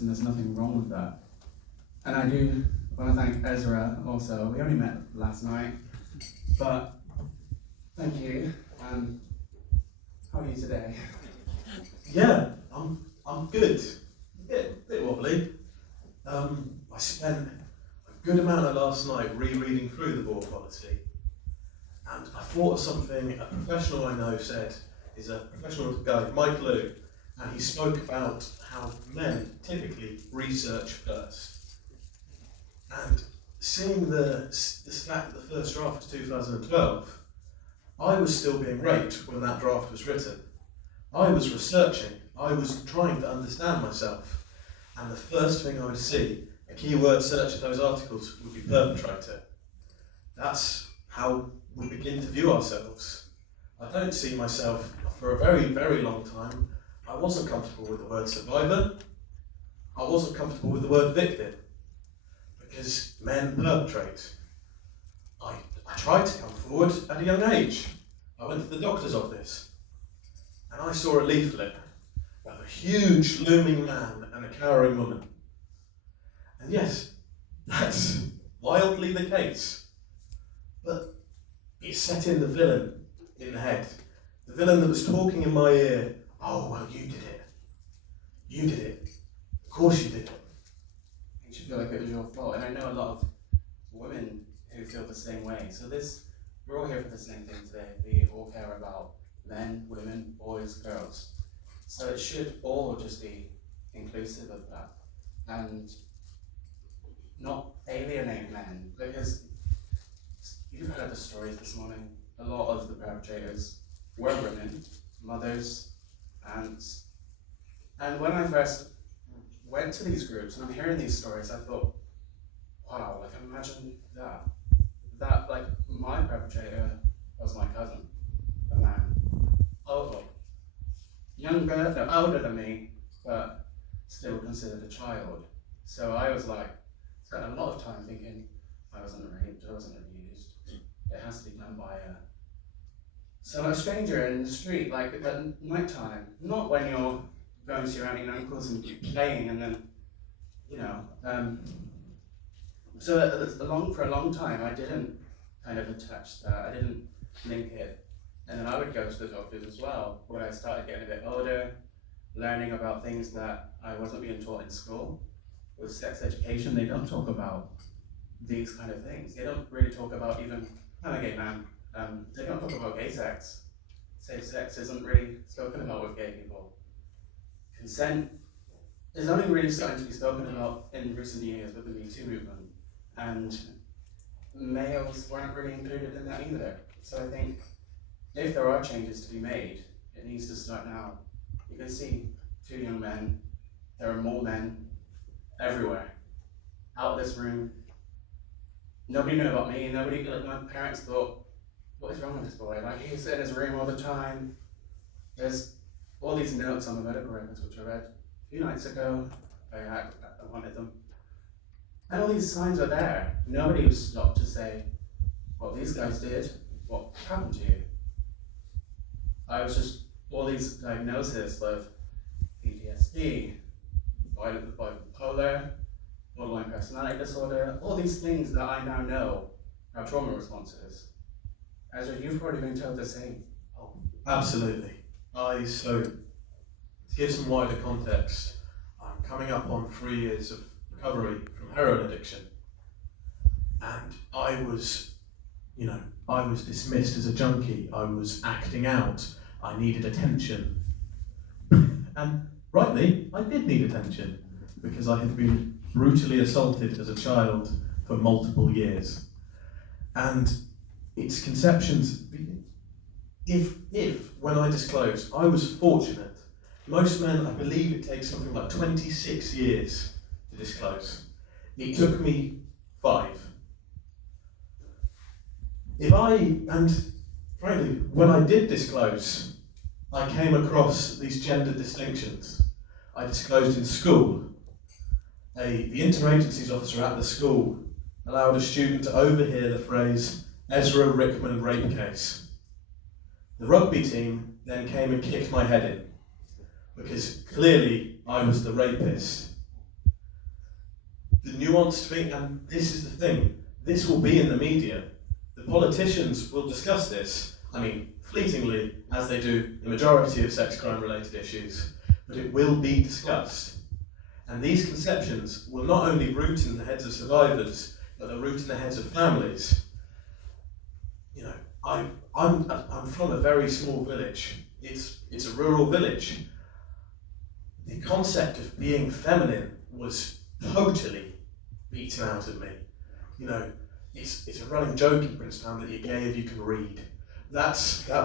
and there's nothing wrong with that. And I do want to thank Ezra also. We only met last night, but thank you. How are you today? Yeah, I'm good. Bit wobbly. I spent a good amount of last night rereading through the War Policy, and I thought of something a professional I know said, is a professional guy, Mike Liu, and he spoke about how men typically research first. And seeing the fact that the first draft was 2012, I was still being raped when that draft was written. I was researching, I was trying to understand myself, and the first thing I would see, a keyword search of those articles, would be perpetrator. That's how we begin to view ourselves. I don't see myself, for a very, very long time, I wasn't comfortable with the word survivor, I wasn't comfortable with the word victim, because men perpetrate. I tried to come forward at a young age. I went to the doctor's office, and I saw a leaflet of a huge looming man and a cowering woman. And yes, that's wildly the case. But it set in the villain in the head. The villain that was talking in my ear, oh, well, you did it. You did it. Of course you did it. Makes you feel like it was your fault. And I know a lot of women who feel the same way. So we're all here for the same thing today. We all care about men, women, boys, girls. So it should all just be inclusive of that and not alienate men, because you've heard the stories this morning. A lot of the perpetrators were women, mothers, aunts. And when I first went to these groups and I'm hearing these stories, I thought, wow, like imagine that. That, like, my perpetrator was my cousin, a man. Oh, older than me, but still considered a child. So I was like, spent a lot of time thinking, I wasn't raped, I wasn't abused. It has to be done by a stranger in the street, like at night time. Not when you're going to your auntie and uncles and playing and then, So for a long time, I didn't kind of attach that. I didn't link it. And then I would go to the doctors as well when I started getting a bit older, learning about things that I wasn't being taught in school. With sex education, they don't talk about these kind of things. They don't really talk about even, I'm a gay man, they don't talk about gay sex. Safe sex isn't really spoken about with gay people. Consent is only really starting to be spoken about in recent years with the Me Too movement. And males weren't really included in that either. So I think if there are changes to be made, it needs to start now. You can see two young men, there are more men everywhere, out of this room. Nobody knew about me, my parents thought, what is wrong with this boy? Like, he's in his room all the time. There's all these notes on the medical records which I read a few nights ago. I wanted them. And all these signs are there. Nobody was stopped to say, what these guys did, what happened to you? I was just, all these diagnoses of PTSD, bipolar, borderline personality disorder, all these things that I now know are trauma responses. Ezra, you've probably been told the same. Oh, absolutely. So, to give some wider context, I'm coming up on 3 years of recovery from heroin addiction. And I was dismissed as a junkie. I was acting out. I needed attention. And rightly, I did need attention because I had been brutally assaulted as a child for multiple years. And its conceptions, if when I disclosed, I was fortunate. Most men, I believe it takes something like 26 years to disclose. It took me 5. And frankly, when I did disclose, I came across these gender distinctions. I disclosed in school. The interagencies officer at the school allowed a student to overhear the phrase, Ezra Rickman rape case. The rugby team then came and kicked my head in, because clearly I was the rapist. nuanced thing, and this is the thing, this will be in the media. The politicians will discuss this, I mean, fleetingly, as they do the majority of sex crime related issues, but it will be discussed. And these conceptions will not only root in the heads of survivors, but they'll root in the heads of families. You know, I'm from a very small village. It's a rural village. The concept of being feminine was totally beaten out of me. You know, it's a running joke in Princetown that you're gay if you can read. That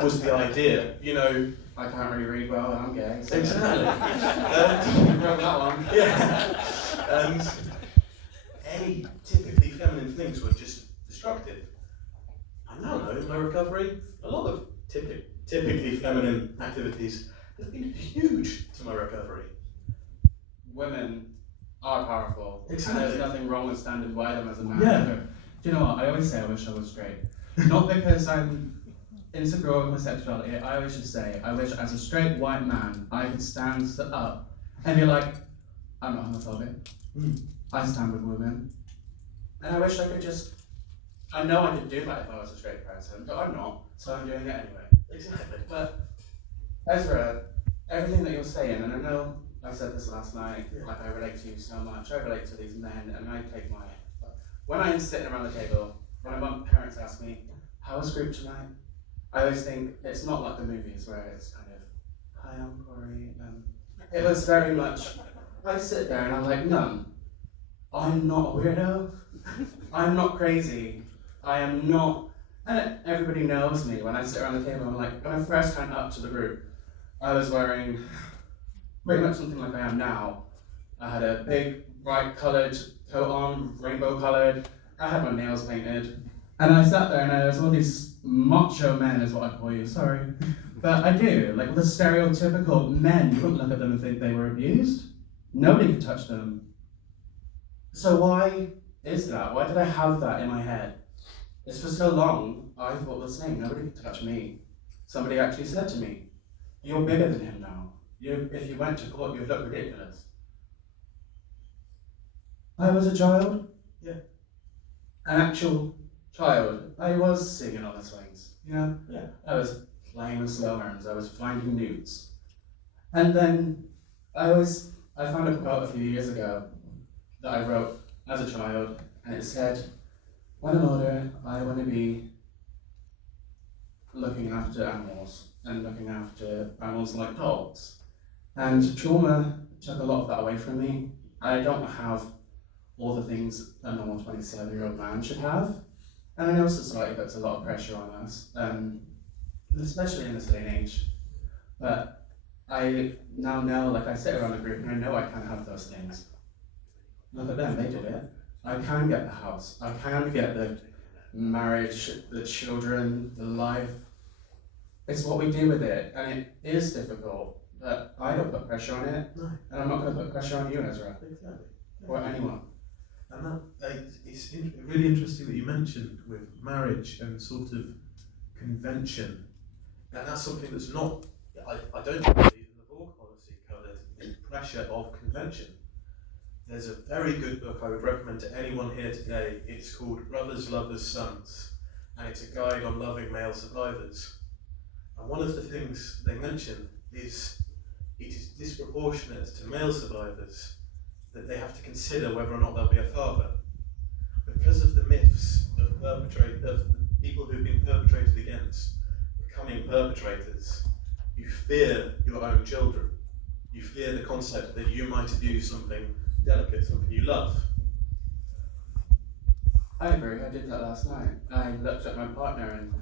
was the idea. You know, I can't really read well, and I'm gay. So exactly. Grab that one. Yeah. And any typically feminine things were just destructive. I now know in my recovery, a lot of typically feminine activities have been huge to my recovery. Women are powerful. Exactly. And there's nothing wrong with standing by them as a man. Yeah. Either. Do you know what? I always say I wish I was straight. Not because I'm insecure with my sexuality. I always just say I wish as a straight white man I could stand up and be like, I'm not homophobic. I stand with women. And I wish I could just, I know I could do that if I was a straight person, but I'm not, so I'm doing it anyway. Exactly. But Ezra, everything that you're saying, and I know I said this last night, like I relate to you so much, I relate to these men, and I take my, when I'm sitting around the table, when my parents ask me, how was group tonight? I always think, it's not like the movies where it's kind of, hi, I'm Kori, it was very much, I sit there and I'm like, no, I'm not a weirdo, I'm not crazy, I am not, and everybody knows me. When I sit around the table, I'm like, when I first went up to the group, I was wearing pretty much something like I am now. I had a big, bright coloured coat on, rainbow coloured, I had my nails painted, and I sat there and there was all these macho men, is what I call you, sorry. But I do, like the stereotypical men, you wouldn't look at them and think they were abused. Nobody could touch them. So why is that? Why did I have that in my head? It's for so long, I thought the same, nobody could touch me. Somebody actually said to me, you're bigger than him now. If you went to court, you'd look ridiculous. I was a child. Yeah. An actual child. I was singing on the swings, you know? Yeah. I was playing with slow arms, I was finding newts. And then I found a quote a few years ago that I wrote as a child, and it said, when I'm older, I want to be looking after animals and looking after animals like dogs. And trauma took a lot of that away from me. I don't have all the things a normal 27-year-old man should have. And I know society puts a lot of pressure on us, especially in this day and age. But I now know, like I sit around a group and I know I can have those things. Look at them, they did it. I can get the house, I can get the marriage, the children, the life. It's what we do with it, and it is difficult, but I don't put pressure on it, No. and I'm not going to put pressure on you, Ezra, Exactly. or anyone. And it's really interesting that you mentioned with marriage and sort of convention. And that's something that's not, I don't believe in the law policy covered the pressure of convention. There's a very good book I would recommend to anyone here today. It's called Brothers, Lovers, Sons, and it's a guide on loving male survivors. And one of the things they mention is it is disproportionate to male survivors that they have to consider whether or not they'll be a father. Because of the myths of people who've been perpetrated against becoming perpetrators, you fear your own children. You fear the concept that you might abuse something delicate, something you love. I agree, I did that last night. I looked at my partner and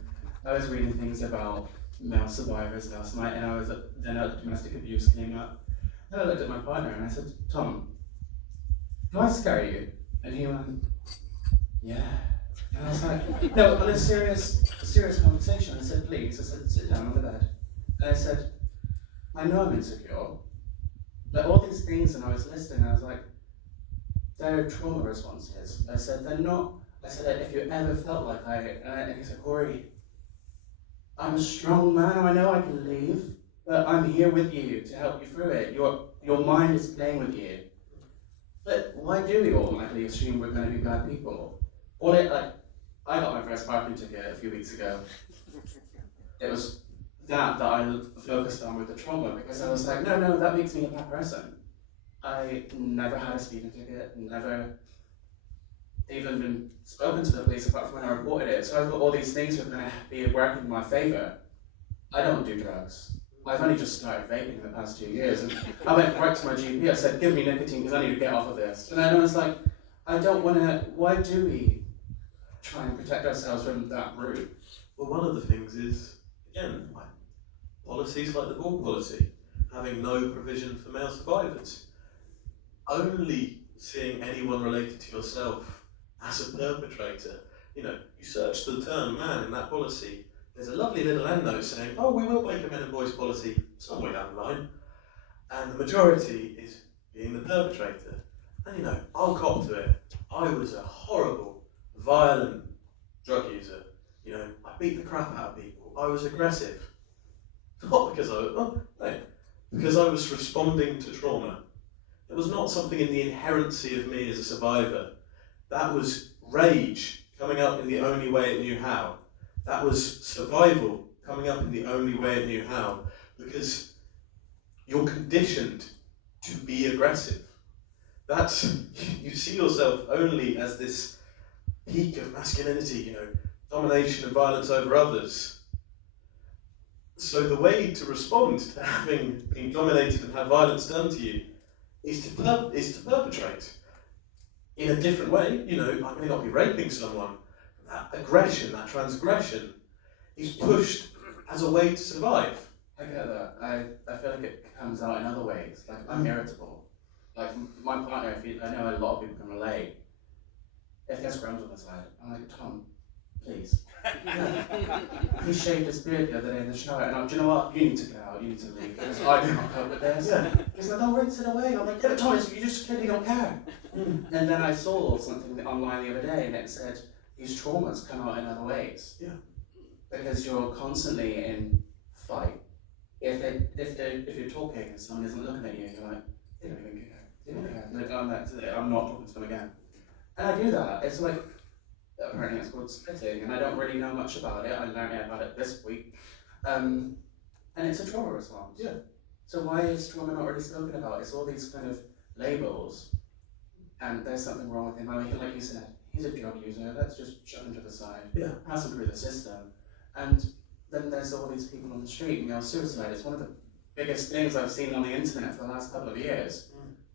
I was reading things about male survivors last night, and then domestic abuse came up. And I looked at my partner and I said, Tom, do I scare you? And he went, yeah. And I was like, no, on a serious conversation. I said, please, I said, sit down on the bed. And I said, I know I'm insecure, but all these things, and I was listening, I was like, they're trauma responses. I said, they're not, I said, if you ever felt like and he said, Kori, I'm a strong man, I know I can leave, but I'm here with you to help you through it. Your mind is playing with you. But why do we automatically assume we're going to be bad people? I got my first parking ticket a few weeks ago. It was that I focused on with the trauma, because I was like, no, that makes me a bad person. I never had a speeding ticket, never even been spoken to the police apart from when I reported it. So I thought all these things were going to be working in my favour. I don't do drugs. I've only just started vaping in the past 2 years, and I went right to my GP. I said, give me nicotine because I need to get off of this. And I was like, I don't want to. Why do we try and protect ourselves from that route? Well, one of the things is, again, like policies like the Vaughan policy, having no provision for male survivors. Only seeing anyone related to yourself as a perpetrator. You search the term man in that policy. There's a lovely little endnote saying, oh, we will make a men and boys policy somewhere down the line. And the majority is being the perpetrator. And I'll cop to it. I was a horrible, violent drug user. I beat the crap out of people. I was aggressive. Not because because I was responding to trauma. It was not something in the inherency of me as a survivor. That was rage coming up in the only way it knew how. That was survival coming up in the only way it knew how. Because you're conditioned to be aggressive. You see yourself only as this peak of masculinity, domination and violence over others. So the way to respond to having been dominated and have violence done to you is to perpetrate in a different way. I may not be raping someone. That aggression, that transgression, is pushed as a way to survive. I get that. I feel like it comes out in other ways. Like, I'm irritable. Like, my partner, I know a lot of people can relate. If there's crumbs on the side, I'm like, Tom, please. He shaved his beard the other day in the shower, and do you know what? You need to get out, you need to leave, because I can't cope with this. Yeah. He's like, oh, rinse it away. I'm like, yeah, but Thomas, you just clearly don't care. And then I saw something online the other day, and it said, these traumas come out in other ways. Yeah. Because you're constantly in fight. If you're talking and someone isn't looking at you, you're like, they don't even care. They don't care. Like, that's it. I'm not talking to them again. And I do that. It's like, apparently it's called splitting, and I don't really know much about it. I learned about it this week. And it's a trauma response. Yeah. So why is trauma not really spoken about? It's all these kind of labels, and there's something wrong with him. I mean, like you said, he's a drug user. Let's just shut him to the side. Yeah. Pass him through the system. And then there's all these people on the street, suicide. It's one of the biggest things I've seen on the internet for the last couple of years.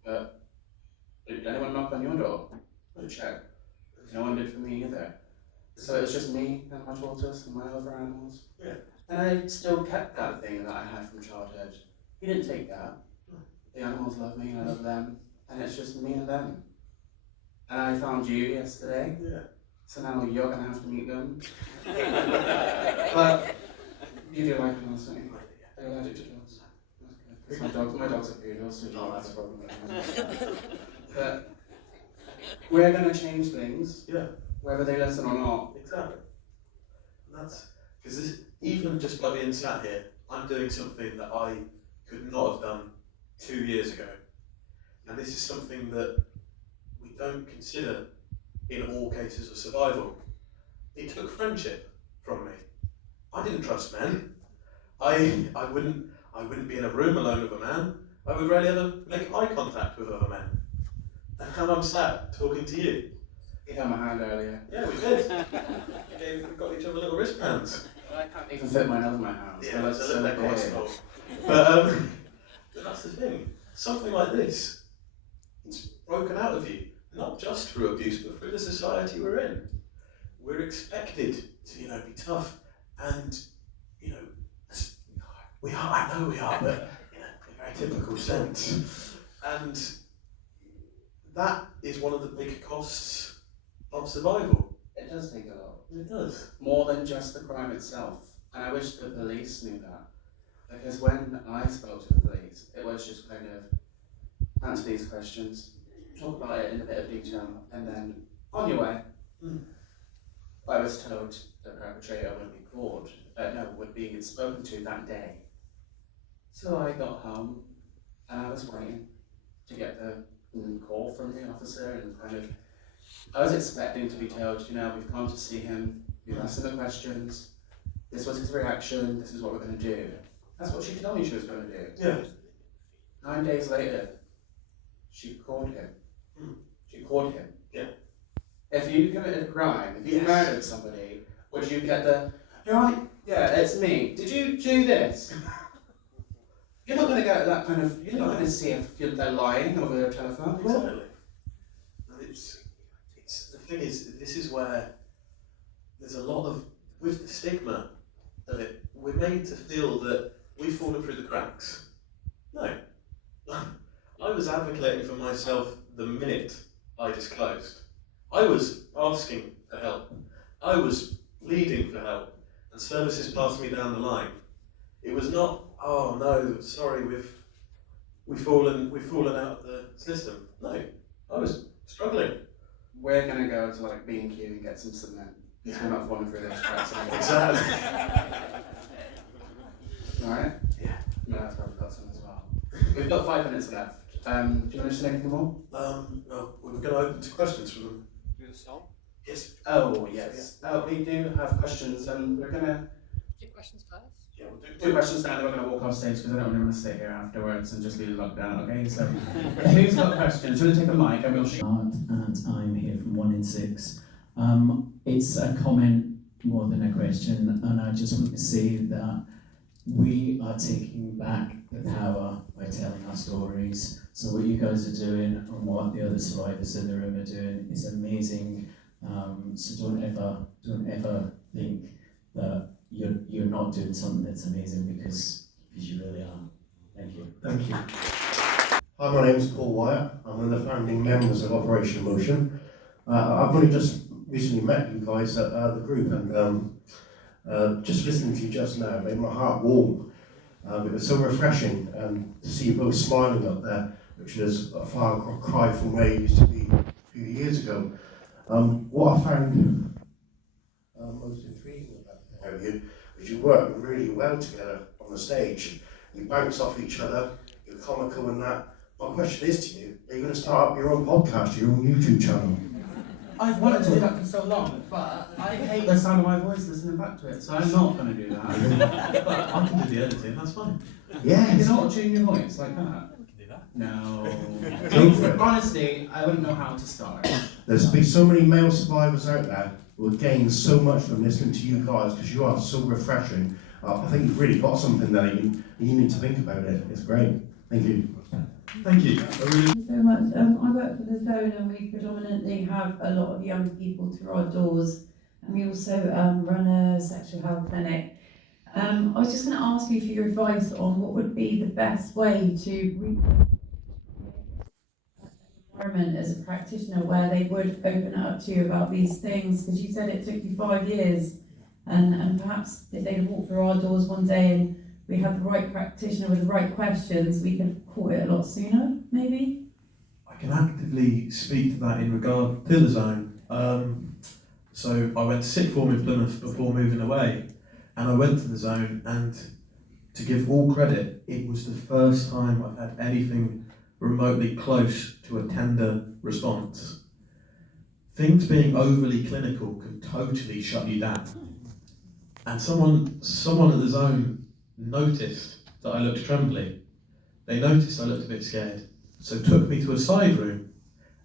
But did anyone knock on your door? Go check. No one did for me either. So it was just me and my tortoise and my other animals. Yeah. And I still kept that thing that I had from childhood. He didn't take that. The animals love me and I love them. And it's just me and them. And I found you yesterday. Yeah. So now you're going to have to meet them. But you do like animals, don't you? Are you allergic to dogs? That's good. My dogs are poodles, so that's a problem. But we're going to change things, Yeah. whether they listen or not. Exactly. And that's because even just by being sat here, I'm doing something that I could not have done 2 years ago. And this is something that we don't consider in all cases of survival. It took friendship from me. I didn't trust men. I wouldn't be in a room alone with a man. I would rarely ever make eye contact with other men. And how I'm sat talking to you. You held my hand earlier. Yeah, we did. We got each other little wristbands. I can't even fit mine over my hand. Yeah, so it's a little bit big. quite small. But that's the thing. Something like this, it's broken out of you, not just through abuse, but through the society we're in. We're expected to, be tough, and we are. I know we are, but in a very typical sense. And that is one of the big costs of survival. It does take a lot. It does. More than just the crime itself. And I wish the police knew that. Because when I spoke to the police, it was just kind of answer these questions, talk about it in a bit of detail, and then on your way. I was told the perpetrator would be called, would be spoken to that day. So I got home and I was waiting to get the call from the officer and kind of, I was expecting to be told, you know, we've come to see him, we've asked him the questions, this was his reaction, this is what we're going to do. That's what she told me she was going to do. Yeah. 9 days later, she called him. She called him. Yeah. If you committed a crime, if you Yes. murdered somebody, would you get the, you're right, yeah, it's me. Did you do this? You're not going to get that kind of, you're not going to see if they're lying over their telephone. Exactly. And it's the thing is, this is where there's a lot of, with the stigma of it, we're made to feel that we've fallen through the cracks. No. I was advocating for myself the minute I disclosed. I was asking for help. I was pleading for help, and services passed me down the line. It was not, oh no, sorry, we've fallen out of the system. No, I was struggling. We're going to go to like B&Q and get some cement. Because we're not falling through those tracks anymore. Exactly. Alright? Yeah. No, that's why we've got some as well. We've got 5 minutes left. Do you want to just say anything more? No, we're going to open to questions from them. Do the song? Yes. Oh, yes. We do have questions, and we're going to Do questions first? Yeah, we'll do questions now, then we're going to walk off stage because I don't really want to sit here afterwards and just be locked down, okay? So, who's got questions? Do you want to take a mic and we'll shoot? And I'm here from 1 in 6. It's a comment more than a question, and I just want to say that we are taking back the power by telling our stories. So what you guys are doing and what the other survivors in the room are doing is amazing. So don't ever think that you're not doing something that's amazing, because you really are. Thank you. Thank you. Hi, my name is Paul Wyatt. I'm one of the founding members of Operation Motion. I've only just recently met you guys at the group, and just listening to you just now made my heart warm. It was so refreshing to see you both smiling up there, which is a far cry from where you used to be a few years ago. What I found most intriguing about you is you work really well together on the stage. You bounce off each other, you're comical and that. My question is to you, are you going to start up your own podcast, your own YouTube channel? I've wanted to do that for so long, but I hate the sound of my voice listening back to it, so I'm not going to do that. But I can do the editing, that's fine. Yes. you know what, tune your voice like that? We can do that. No. Go for it. Honestly, I wouldn't know how to start. There's been so many male survivors out there who have gained so much from listening to you guys, because you are so refreshing. I think you've really got something there. You need to think about it. It's great. Thank you. Thank you. Thank you so much. I work for the Zone, and we predominantly have a lot of young people through our doors, and we also run a sexual health clinic. I was just going to ask you for your advice on what would be the best way to environment as a practitioner where they would open up to you about these things, because you said it took you 5 years, and perhaps if they'd walked through our doors one day and we had the right practitioner with the right questions, we could have caught it a lot sooner, maybe? I can actively speak to that in regard to the Zone. So I went to sixth form in Plymouth before moving away, and I went to the Zone, and to give all credit, it was the first time I've had anything remotely close to a tender response. Things being overly clinical can totally shut you down. And someone at the Zone noticed that I looked trembly. They noticed I looked a bit scared, so took me to a side room,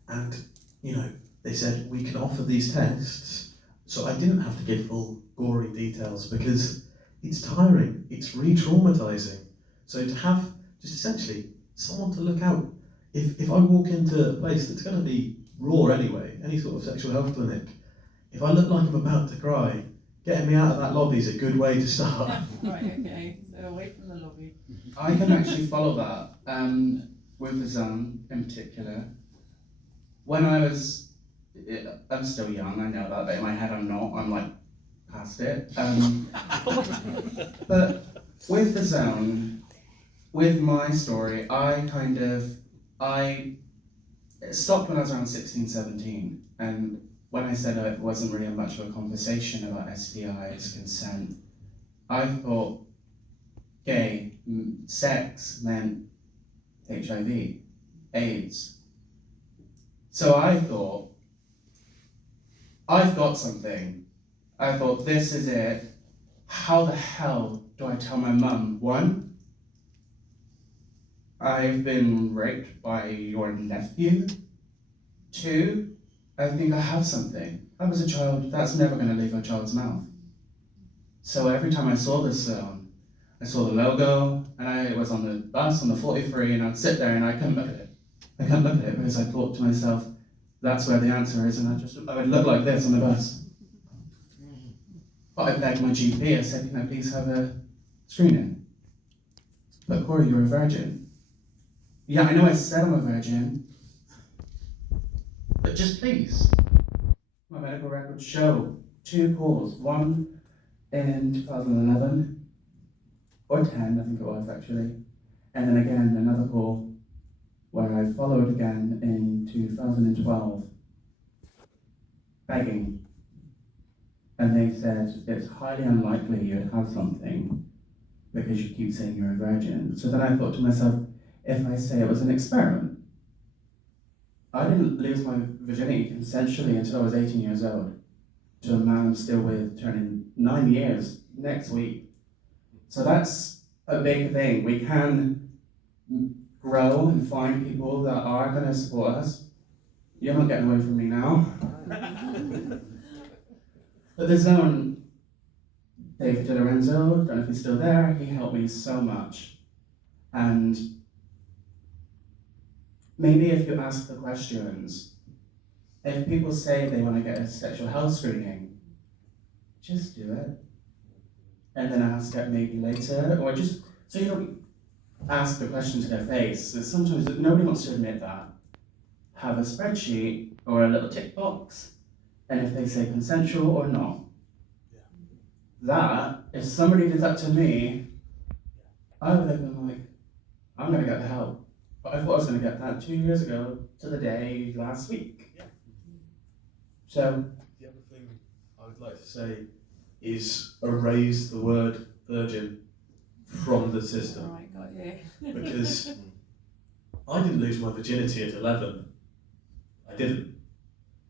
and they said, we can offer these tests. So I didn't have to give full gory details, because it's tiring, it's re-traumatizing. So to have just essentially someone to look out, if I walk into a place that's going to be raw anyway, any sort of sexual health clinic, if I look like I'm about to cry, getting me out of that lobby is a good way to start. Right, okay, so away from the lobby. I can actually follow that with the Zone in particular. When I'm still young, I know that, but in my head I'm not, I'm like past it. But with the Zone, with my story, it stopped when I was around 16, 17, and when I said it wasn't really much of a conversation about STIs, consent, I thought sex meant HIV, AIDS, So I thought, I've got something. I thought, this is it. How the hell do I tell my mum? One, I've been raped by your nephew. Two, I think I have something. I was a child, that's never going to leave a child's mouth. So every time I saw this I saw the logo, and I was on the bus on the 43, and I'd sit there and I couldn't look at it. I couldn't look at it because I thought to myself, that's where the answer is, and I would look like this on the bus. But I begged my GP, I said, can I please have a screening? But Kori, you're a virgin. Yeah, I know I said I'm a virgin, but just please. My medical records show 2 calls, one in 2011, or 10, I think it was actually, and then again another call where I followed again in 2012, begging. And they said, it's highly unlikely you'd have something because you keep saying you're a virgin. So then I thought to myself, if I say it was an experiment, I didn't lose my virginity consensually until I was 18 years old, to a man I'm still with, turning 9 years next week. So that's a big thing. We can grow and find people that are going to support us. You're not getting away from me now. But there's someone, David Di Lorenzo, I don't know if he's still there, he helped me so much. And maybe if you ask the questions, if people say they want to get a sexual health screening, just do it. And then ask it maybe later, or just, so you don't ask the question to their face. Sometimes nobody wants to admit that. Have a spreadsheet or a little tick box, and if they say consensual or not. Yeah. That, if somebody did that to me, I would have been like, I'm gonna get the help. But I thought I was gonna get that 2 years ago to the day last week. Yeah. So, The other thing I would like to say is erase the word virgin from the system. Right, got you. Because I didn't lose my virginity at 11. I didn't.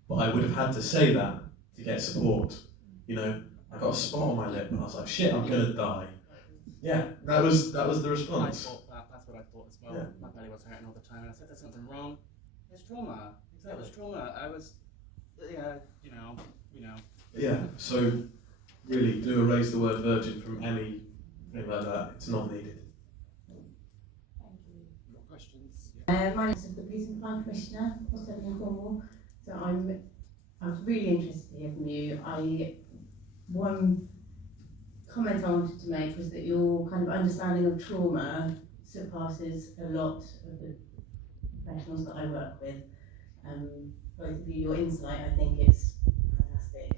But I would have had to say that to get support. You know, I got a spot on my lip and I was like, shit, I'm gonna die. Yeah, that was the I response. thought that, that's what I thought as well. Yeah. My belly was hurting all the time, and I said there's something wrong. It's trauma. It was trauma. I was, yeah, you know. Yeah, so really do erase the word virgin from anything like that. It's not needed. Got questions? My name is the Police and Crime Commissioner, also in Cornwall. So I was really interested to hear from you. One comment I wanted to make was that your kind of understanding of trauma surpasses a lot of the professionals that I work with. Both of you, your insight, I think is fantastic.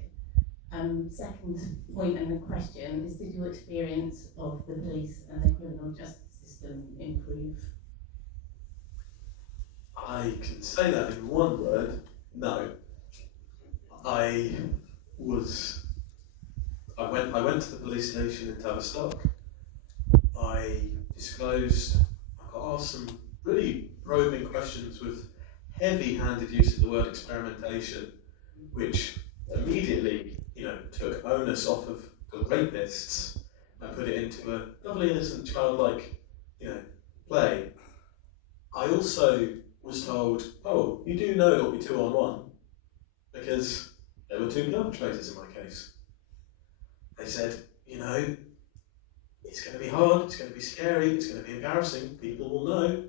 Second point and the question is, did your experience of the police and the criminal justice system improve? I can say that in one word, no. I went to the police station in Tavistock. I disclosed, I got asked some really probing questions with heavy-handed use of the word experimentation, which immediately, took onus off of the rapists and put it into a lovely, innocent, childlike, play. I also was told, oh, you do know it'll be 2-on-1, because there were 2 perpetrators in my case. They said, it's going to be hard, it's going to be scary, it's going to be embarrassing, people will know.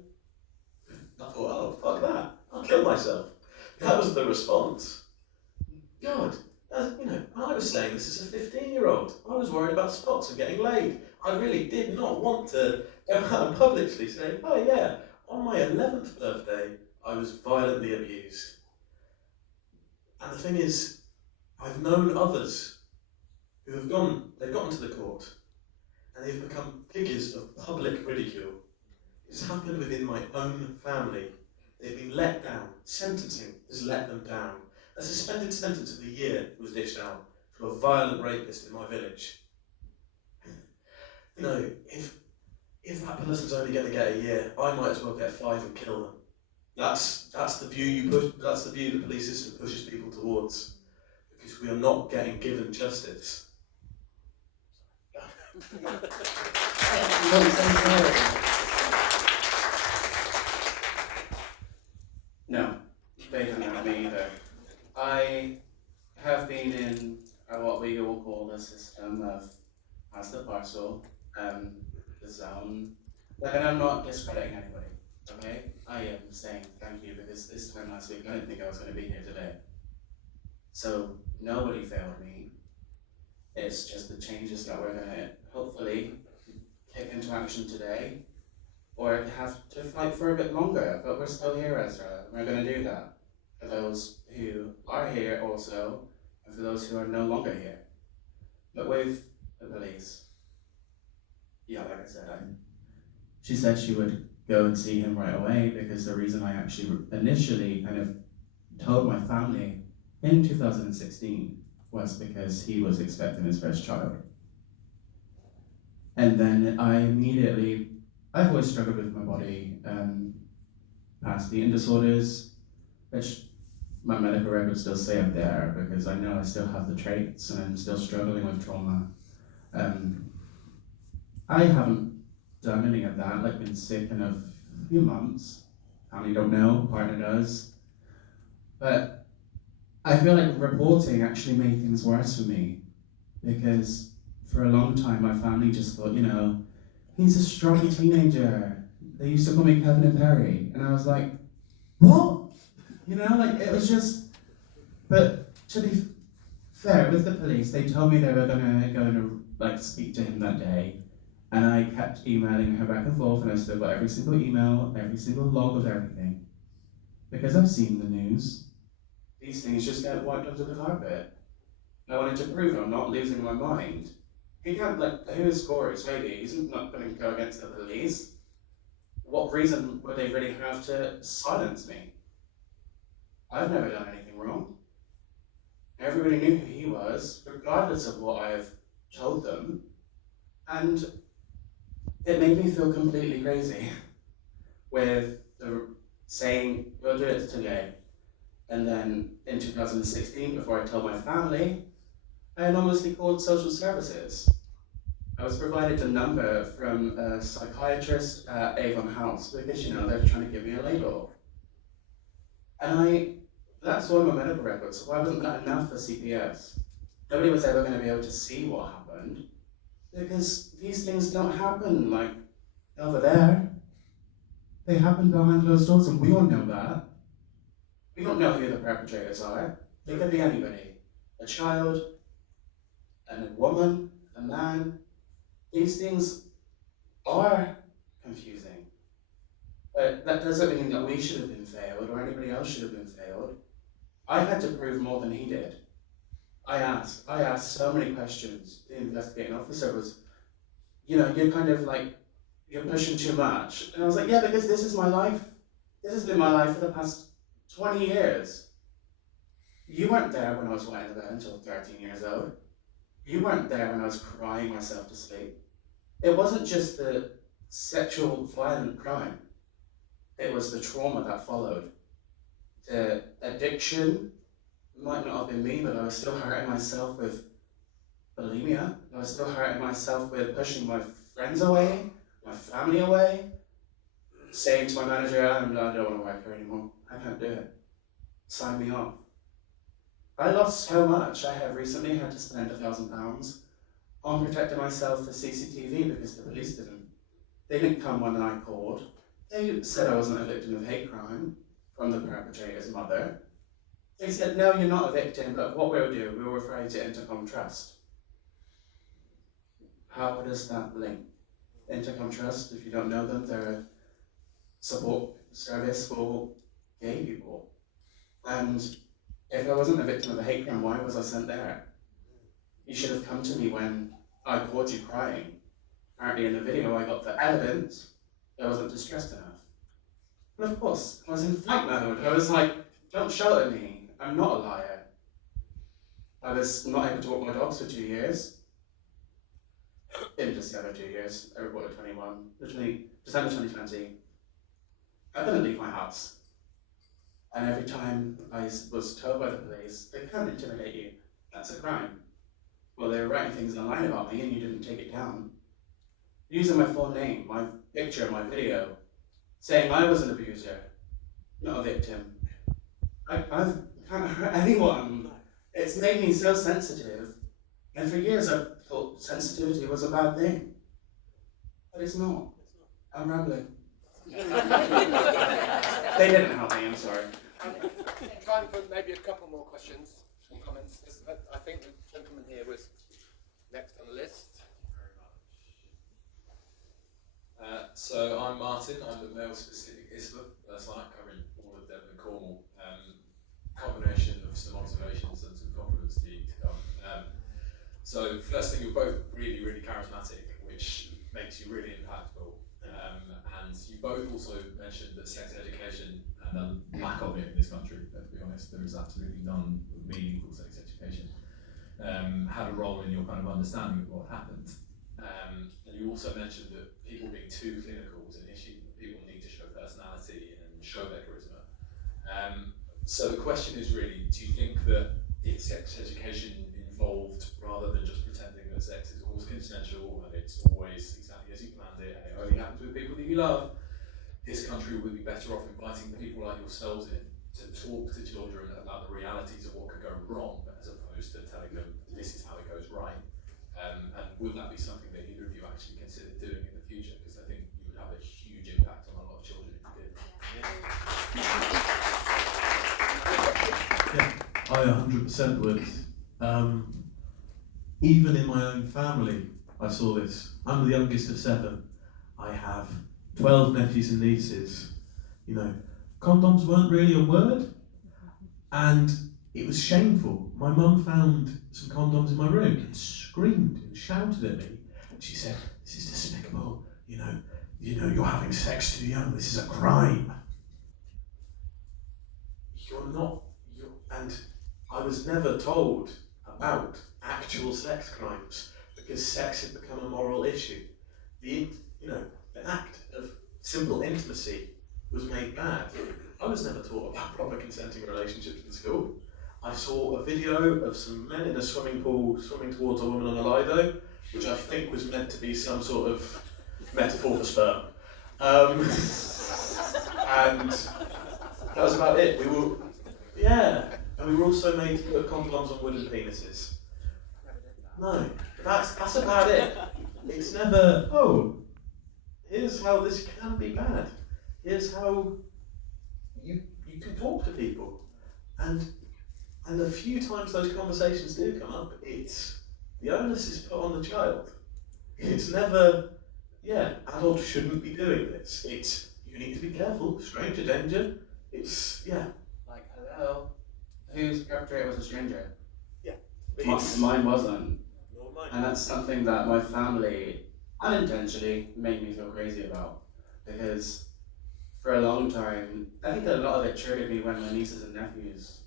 I thought, oh, fuck that, I'll kill myself. That was the response. God, I was saying this as a 15-year-old. I was worried about spots and getting laid. I really did not want to go out and publicly say, oh yeah, on my 11th birthday, I was violently abused. And the thing is, I've known others who have gotten to the court, and they've become figures of public ridicule. It's happened within my own family. They've been let down. Sentencing has let them down. A suspended sentence of a year was dished out to a violent rapist in my village. If that person's only going to get a year, I might as well get 5 and kill them. That's the view you push. That's the view the police system pushes people towards, because we are not getting given justice. No, they don't have me either. I have been in what we all call the system of as the parcel, the zone. And I'm not discrediting anybody, okay? I am saying thank you because this time last week I didn't think I was going to be here today. So nobody failed me. It's just the changes that we're going to hopefully kick into action today, or have to fight for a bit longer. But we're still here, Ezra. We're going to do that for those who are here also, and for those who are no longer here. But with the police, yeah, like I said, she said she would go and see him right away, because the reason I actually initially kind of told my family in 2016 was because he was expecting his first child. And then I've always struggled with my body, past eating disorders, which my medical records still say I'm there, because I know I still have the traits and I'm still struggling with trauma. I haven't done any of that, like been sick in a few months. Family don't know, partner does. But I feel like reporting actually made things worse for me, because for a long time my family just thought, he's a strong teenager. They used to call me Kevin and Perry, and I was like, what? It was just, but to be fair, with the police, they told me they were gonna go and speak to him that day. And I kept emailing her back and forth, and I still got every single email, every single log of everything. Because I've seen the news. These things just get wiped under the carpet. And I wanted to prove I'm not losing my mind. He can't, who is Kori's baby? He's not going to go against the police. What reason would they really have to silence me? I've never done anything wrong. Everybody knew who he was, regardless of what I've told them. And it made me feel completely crazy with the saying, we'll do it today. And then in 2016, before I told my family, I anonymously called social services. I was provided the number from a psychiatrist at Avon House, because they're trying to give me a label. And that's all in my medical records, so why wasn't that enough for CPS? Nobody was ever going to be able to see what happened, because these things don't happen over there. They happen behind closed doors, and we all know that. We don't know who the perpetrators are. They could be anybody. A child, and a woman, a man. These things are confusing. But that doesn't mean that we should have been failed, or anybody else should have been failed. I had to prove more than he did. I asked so many questions. The investigating officer was, you're kind of you're pushing too much. And I was like, yeah, because this is my life. This has been my life for the past 20 years. You weren't there when I was lying in bed until 13 years old. You weren't there when I was crying myself to sleep. It wasn't just the sexual violent crime. It was the trauma that followed. The addiction might not have been me, but I was still hurting myself with bulimia. I was still hurting myself with pushing my friends away, my family away, saying to my manager, I don't want to work here anymore. I can't do it. Sign me off. I lost so much. I have recently had to spend £1,000 on protecting myself for CCTV because the police didn't. They didn't come when I called. They said I wasn't a victim of hate crime from the perpetrator's mother. They said, no, you're not a victim, but what we'll do, we'll refer you to Intercom Trust. How does that link? Intercom Trust, if you don't know them, they're a support service for gay people. And if I wasn't a victim of a hate crime, why was I sent there? You should have come to me when I called you crying. Apparently in the video I got the evidence, I wasn't distressed enough. But of course, I was in fight mode. I was like, don't shout at me, I'm not a liar. I was not able to walk my dogs for 2 years. In just the other 2 years, I reported 21, literally December 2020. I couldn't leave my house. And every time I was told by the police, they can't intimidate you, that's a crime. Well, they were writing things online about me and you didn't take it down. Using my full name, my picture, my video, saying I was an abuser, not a victim. I can't hurt anyone. It's made me so sensitive. And for years I thought sensitivity was a bad thing. But it's not. I'm rambling. They didn't help me, I'm sorry. Time for maybe a couple more questions and comments. I think the gentleman here was next on the list. So I'm Martin, I'm the male specific ISLA, that's like covering all of Devon and Cornwall. Combination of some observations and some compliments to you to come. So first thing, you're both really, really charismatic, which makes you really impactful. And you both also mentioned that sex education, and the lack of it in this country, let's be honest, there is absolutely none of meaningful sex education, had a role in your kind of understanding of what happened. And you also mentioned that people being too clinical was an issue. People need to show personality and show their charisma. So the question is really, do you think that if sex education involved, rather than just pretending that sex is always consensual and it's always exactly as you planned it and it only happens with people that you love, this country would be better off inviting people like yourselves in to talk to children about the realities of what could go wrong, as opposed to telling them this is how it goes right? And would that be something that either of you actually consider doing in the future? Because I think you would have a huge impact on a lot of children if you did. Yeah, I 100% would. Even in my own family, I saw this. I'm the youngest of 7. I have 12 nephews and nieces. You know, condoms weren't really a word, and it was shameful. My mum found some condoms in my room and screamed and shouted at me. And she said, "This is despicable. You know, you're having sex too young. This is a crime." And I was never told about actual sex crimes because sex had become a moral issue. The act of simple intimacy was made bad. I was never taught about proper consenting relationships in school. I saw a video of some men in a swimming pool swimming towards a woman on a Lido, which I think was meant to be some sort of metaphor for sperm. And that was about it. And we were also made to put condoms on wooden penises. No, that's about it. It's never, oh, here's how this can be bad. Here's how you can talk to people. And the few times those conversations do come up, it's the onus is put on the child. It's never, adults shouldn't be doing this. It's, you need to be careful, stranger danger. It's, Like, hello, whose perpetrator was a stranger? Yeah. Mine wasn't. Nor mine. And that's something that my family unintentionally made me feel crazy about. Because for a long time, I think a lot of it triggered me when my nieces and nephews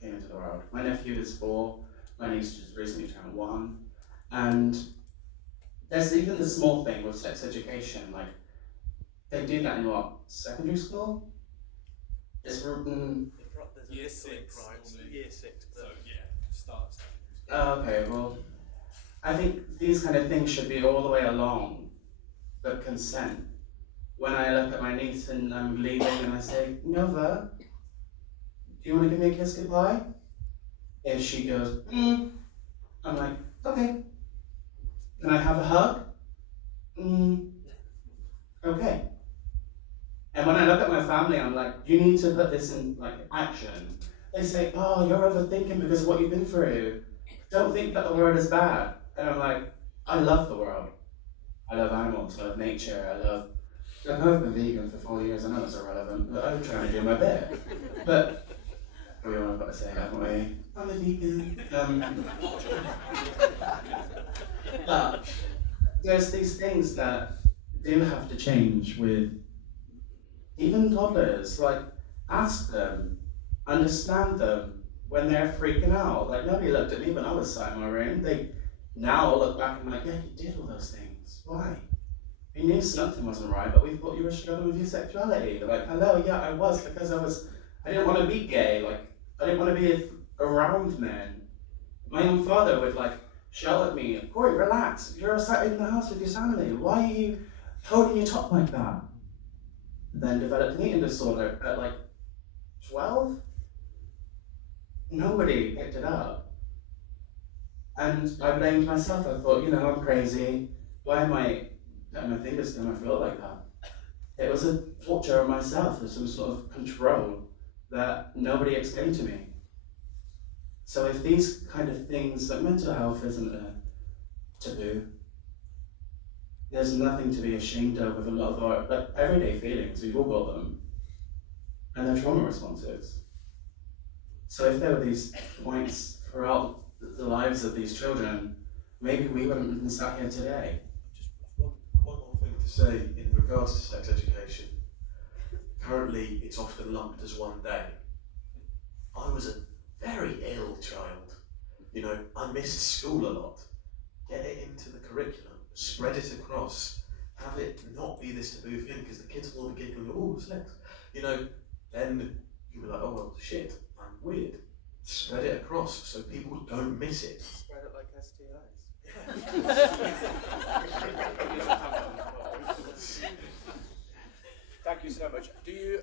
came into the world. My nephew is 4, my niece just recently turned 1. And there's even the small thing with sex education, like, they do that in what, secondary school? It's Year 6. Year 6. So starts. okay, well, I think these kind of things should be all the way along the consent. When I look at my niece and I'm leaving and I say, Nova, do you want to give me a kiss goodbye? If she goes, I'm like, okay. Can I have a hug? Okay. And when I look at my family, I'm like, you need to put this in action. They say, oh, you're overthinking because of what you've been through. Don't think that the world is bad. And I'm like, I love the world. I love animals, I love nature, I've been vegan for 4 years, I know it's irrelevant, but I'm trying to do my bit. But we all have got to say, haven't we? I'm a vegan. But there's these things that do have to change with even toddlers. Like, ask them, understand them when they're freaking out. Like, nobody looked at me when I was sat in my room. They now look back and like, yeah, you did all those things. Why? We knew something wasn't right, but we thought you were struggling with your sexuality. They're like, hello, yeah, I was, because I I didn't want to be gay. Like, I didn't want to be around men. My own father would like shout at me, Kori, relax. You're sat in the house with your family. Why are you holding your top like that? Then developed an eating disorder at like 12. Nobody picked it up. And I blamed myself. I thought, you know, I'm crazy. Why am I putting my fingers down my throat like that? It was a torture on myself, of some sort of control that nobody explained to me. So if these kind of things, like mental health isn't a taboo, there's nothing to be ashamed of with a lot of our like, everyday feelings, we've all got them, and they're trauma responses. So if there were these points throughout the lives of these children, maybe we wouldn't have been sat here today. Just one more thing to say in regards to sex education. Currently, it's often lumped as one day. I was a very ill child. You know, I missed school a lot. Get it into the curriculum, spread it across, have it not be this taboo thing, because the kids will all be giggling, oh, sex. You know, then you'll be like, oh, well, shit, I'm weird. Spread it across so people don't miss it. Spread it like STIs. Thank you so much. Do you